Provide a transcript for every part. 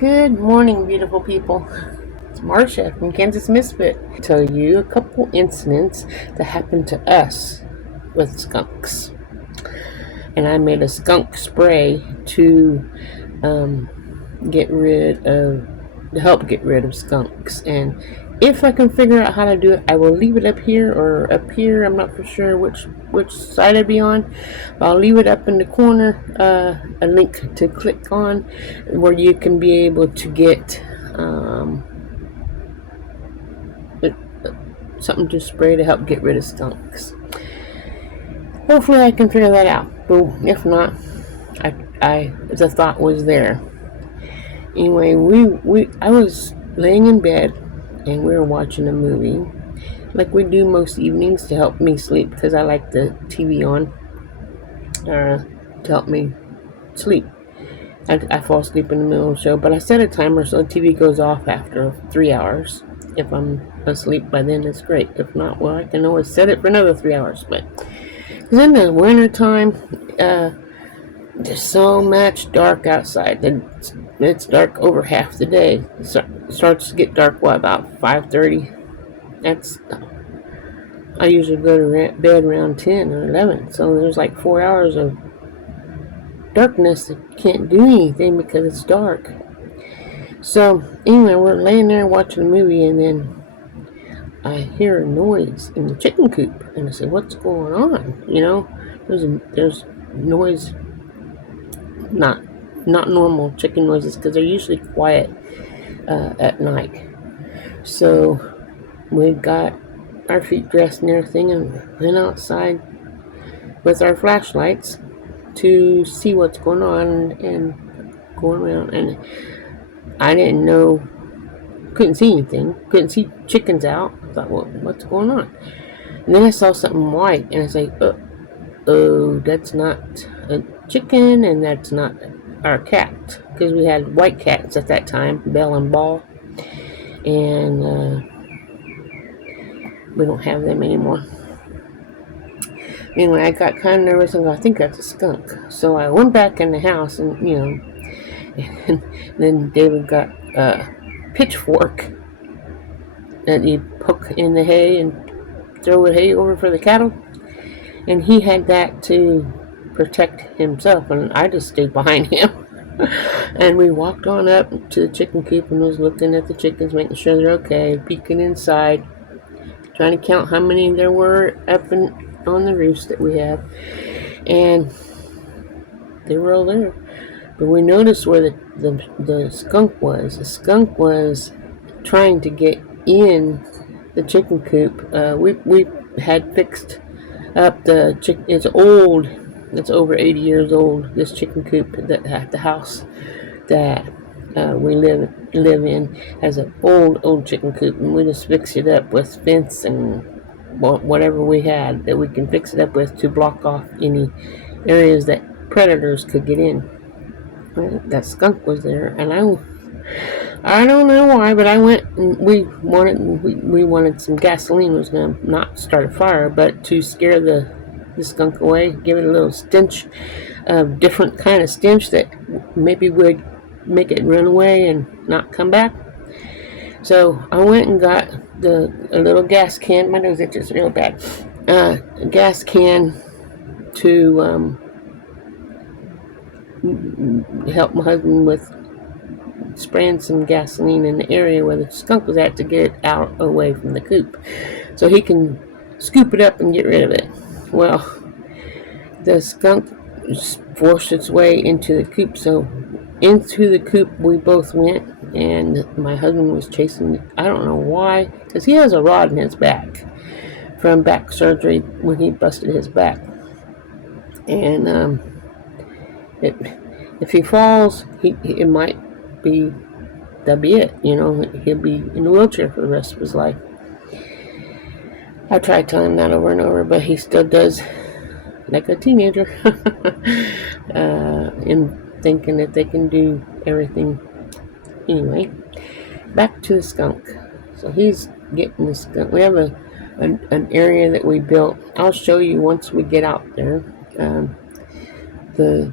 Good morning, beautiful people. It's Marcia from Kansas Misfit. I'll tell you a couple incidents that happened to us with skunks. And I made a skunk spray to help get rid of skunks. And if I can figure out how to do it, I will leave it up here or up here. I'm not for sure which side I'd be on. But I'll leave it up in the corner, a link to click on where you can be able to get something to spray to help get rid of skunks. Hopefully I can figure that out. But if not, the thought was there. Anyway, I was laying in bed and we were watching a movie, like we do most evenings to help me sleep because I like the TV on to help me sleep. I fall asleep in the middle of the show, but I set a timer so the TV goes off after 3 hours. If I'm asleep by then, it's great. If not, well, I can always set it for another 3 hours. But because in the winter time, there's so much dark outside. It's dark over half the day. It starts to get dark, about 5:30? I usually go to bed around 10 or 11. So there's like 4 hours of darkness that you can't do anything because it's dark. So anyway, we're laying there watching a movie, and then I hear a noise in the chicken coop, and I said, "What's going on?" There's noise, not normal chicken noises because they're usually quiet at night. So we got our feet dressed and everything, and went outside with our flashlights to see what's going on and going around. And I didn't know, couldn't see anything, couldn't see chickens out. I thought, well, what's going on? And then I saw something white, and I say, oh, that's not a chicken, and that's not our cat, because we had white cats at that time, Belle and Ball, and we don't have them anymore. Anyway, I got kind of nervous and I think that's a skunk. So I went back in the house and and then David got a pitchfork that you poke in the hay and throw the hay over for the cattle. And he had that to protect himself, and I just stayed behind him. And we walked on up to the chicken coop and was looking at the chickens, making sure they're okay, peeking inside, trying to count how many there were up on the roofs that we have, and they were all there. But we noticed where the skunk was. The skunk was trying to get in the chicken coop. We had fixed up the chicken. It's old. It's over 80 years old. This chicken coop that at the house that we live in has an old chicken coop, and we just fixed it up with fence and whatever we had that we can fix it up with to block off any areas that predators could get in. That skunk was there, and I don't know why, but I went and we wanted some gasoline. It was gonna not start a fire, but to scare the skunk away, give it a little stench, different kind of stench that maybe would make it run away and not come back. So I went and got a little gas can. My nose itches real bad. A gas can to help my husband with spraying some gasoline in the area where the skunk was at to get it out away from the coop, so he can scoop it up and get rid of it. Well, the skunk forced its way into the coop, so into the coop we both went, and my husband was chasing. I don't know why, because he has a rod in his back from back surgery when he busted his back, and if he falls, it might be, that'd be it. He'll be in a wheelchair for the rest of his life. I tried telling him that over and over, but he still does like a teenager, in thinking that they can do everything. Anyway, back to the skunk. So he's getting the skunk. We have an area that we built. I'll show you once we get out there. The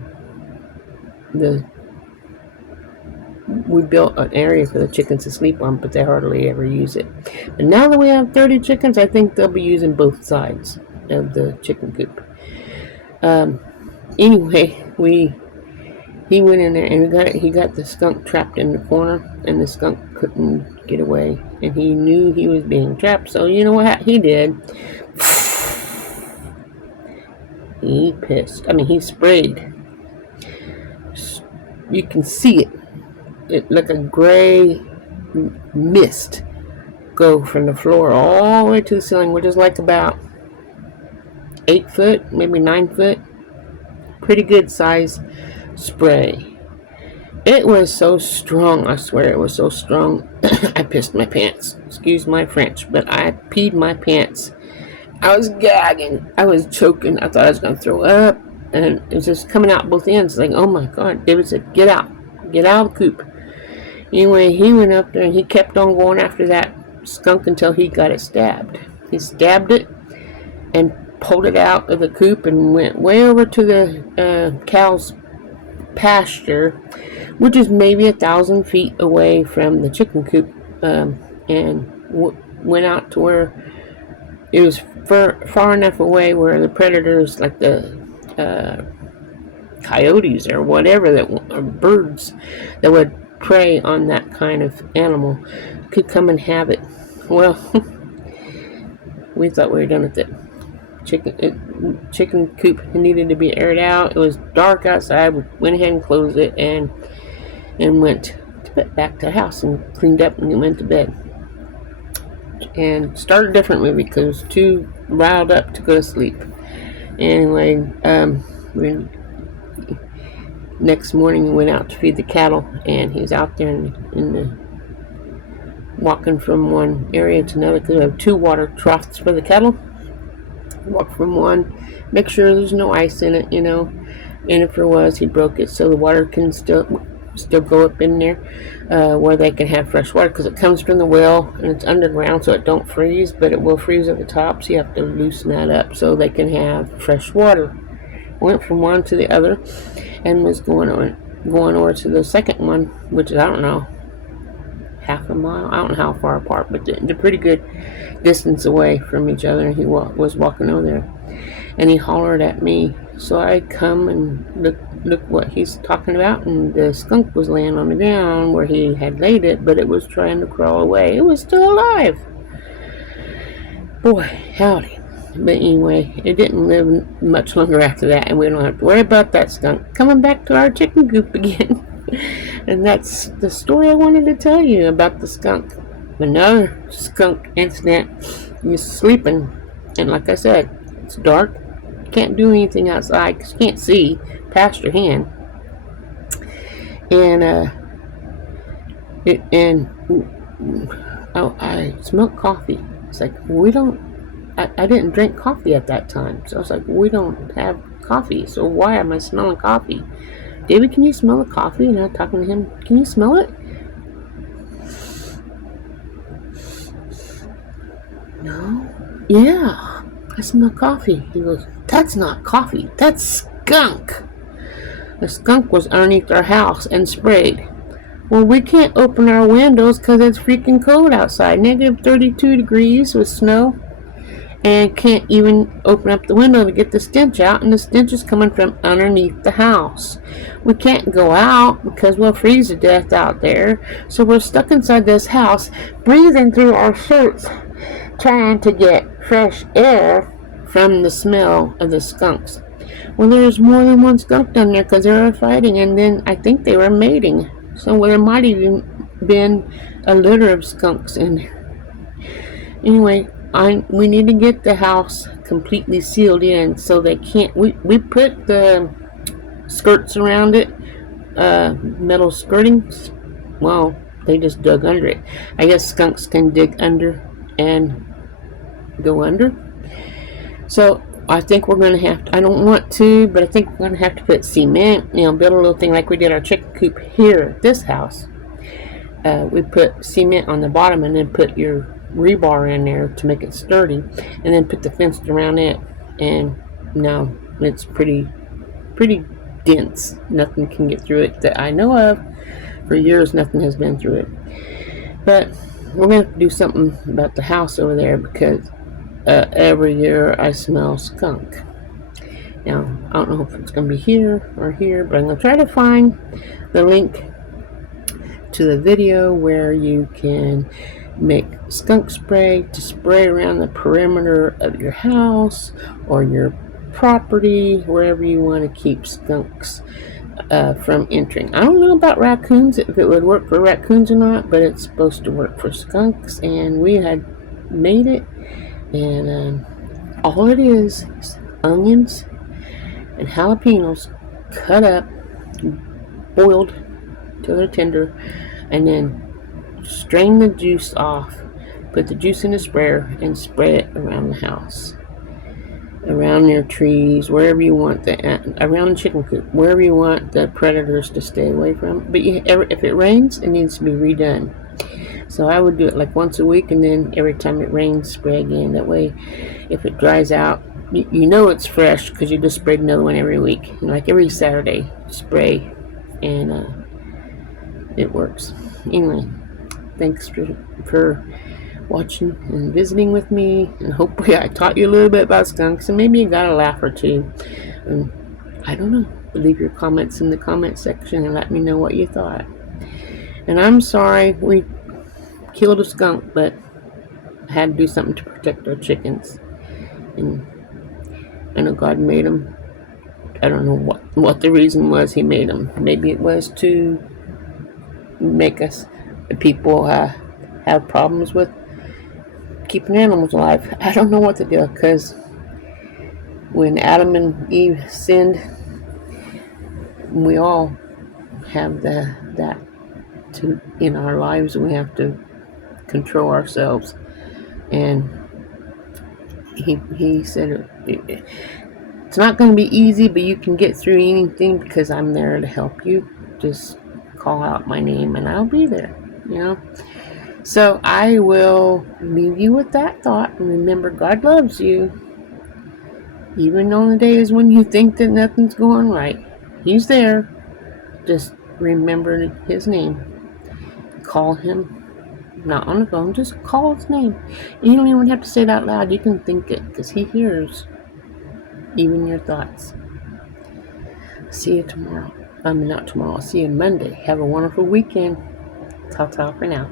we built an area for the chickens to sleep on, but they hardly ever use it. But now that we have 30 chickens, I think they'll be using both sides of the chicken coop. Anyway, he went in there and he got the skunk trapped in the corner, and the skunk couldn't get away, and he knew he was being trapped. So you know what he did? He pissed. I mean, he sprayed. You can see it like a gray mist go from the floor all the way to the ceiling, which is like about 8 foot, maybe 9 foot. Pretty good size spray. It was so strong, I swear it was so strong. I pissed my pants. Excuse my French, but I peed my pants. I was gagging. I was choking. I thought I was going to throw up. And it was just coming out both ends. Like, oh my God. David said, get out. Get out of the coop. Anyway, he went up there and he kept on going after that skunk until he got it stabbed. He stabbed it and pulled it out of the coop and went way over to the cow's pasture, which is maybe 1,000 feet away from the chicken coop, and went out to where it was far enough away where the predators, like the coyotes or whatever, or birds that would prey on that kind of animal, could come and have it. Well, we thought we were done with it. Chicken coop needed to be aired out. It was dark outside. We went ahead and closed it and went back to the house and cleaned up and went to bed. And started a different movie because it was too riled up to go to sleep. Anyway, next morning we went out to feed the cattle, and he was out there walking from one area to another because we have 2 water troughs for the cattle. Walk from one, make sure there's no ice in it, and if there was, he broke it so the water can still go up in there, where they can have fresh water, because it comes from the well and it's underground, so it don't freeze, but it will freeze at the top, so you have to loosen that up so they can have fresh water. Went from one to the other and was going over to the second one, which is, I don't know, half a mile. I don't know how far apart, but they're pretty good distance away from each other. And he was walking over there, and he hollered at me. So I come and look what he's talking about, and the skunk was laying on the ground where he had laid it, but it was trying to crawl away. It was still alive. Boy, howdy. But anyway, it didn't live much longer after that, and we don't have to worry about that skunk coming back to our chicken coop again. And that's the story I wanted to tell you about the skunk. Another skunk incident. He was sleeping, and like I said, it's dark. You can't do anything outside because you can't see past your hand. And I smelled coffee. It's like, I didn't drink coffee at that time, so I was like, we don't have coffee, so why am I smelling coffee? David, can you smell the coffee? And I'm talking to him, can you smell it? No. Yeah, I smell coffee. He goes, that's not coffee, that's skunk. The skunk was underneath our house and sprayed. Well, we can't open our windows because it's freaking cold outside, negative 32 degrees with snow. And can't even open up the window to get the stench out, and the stench is coming from underneath the house. We can't go out because we'll freeze to death out there, so we're stuck inside this house, breathing through our shirts, trying to get fresh air from the smell of the skunks. Well, there's more than one skunk down there because they were fighting, and then I think they were mating, so there might even been a litter of skunks in there. Anyway, we need to get the house completely sealed in so they can't. We put the skirts around it, metal skirtings. Well, they just dug under it. I guess skunks can dig under and go under. So I think we're going to have to, I don't want to, but I think we're going to have to put cement, build a little thing like we did our chicken coop here at this house. We put cement on the bottom and then put your rebar in there to make it sturdy, and then put the fence around it, and now it's pretty dense. Nothing can get through it that I know of. For years, nothing has been through it. But we're going to do something about the house over there because every year I smell skunk. Now, I don't know if it's going to be here or here, but I'm going to try to find the link to the video where you can make skunk spray to spray around the perimeter of your house or your property, wherever you want to keep skunks from entering. I don't know about raccoons, if it would work for raccoons or not, but it's supposed to work for skunks, and we had made it, and all it is onions and jalapenos cut up, boiled till they're tender, and then strain the juice off, put the juice in a sprayer, and spray it around the house, around your trees, wherever you want around the chicken coop, wherever you want the predators to stay away from. But if it rains, it needs to be redone. So I would do it like once a week, and then every time it rains, spray again. That way, if it dries out, you know it's fresh because you just sprayed another one every week. And like every Saturday, spray, and it works. Anyway, thanks for watching and visiting with me, and hopefully I taught you a little bit about skunks, and maybe you got a laugh or two. And I don't know. Leave your comments in the comment section and let me know what you thought. And I'm sorry we killed a skunk, but I had to do something to protect our chickens. And I know God made them. I don't know what the reason was He made them. Maybe it was to make us, the people, have problems with keeping animals alive. I don't know what to do, because when Adam and Eve sinned, we all have that in our lives. We have to control ourselves, and he said it's not going to be easy, but you can get through anything because I'm there to help you. Just call out my name and I'll be there, So I will leave you with that thought, and remember, God loves you. Even on the days when you think that nothing's going right, He's there. Just remember His name. Call Him. Not on the phone, just call His name. And you don't even have to say it out loud. You can think it, because He hears even your thoughts. See you tomorrow. Not tomorrow. I'll see you Monday. Have a wonderful weekend. Ta-ta for now.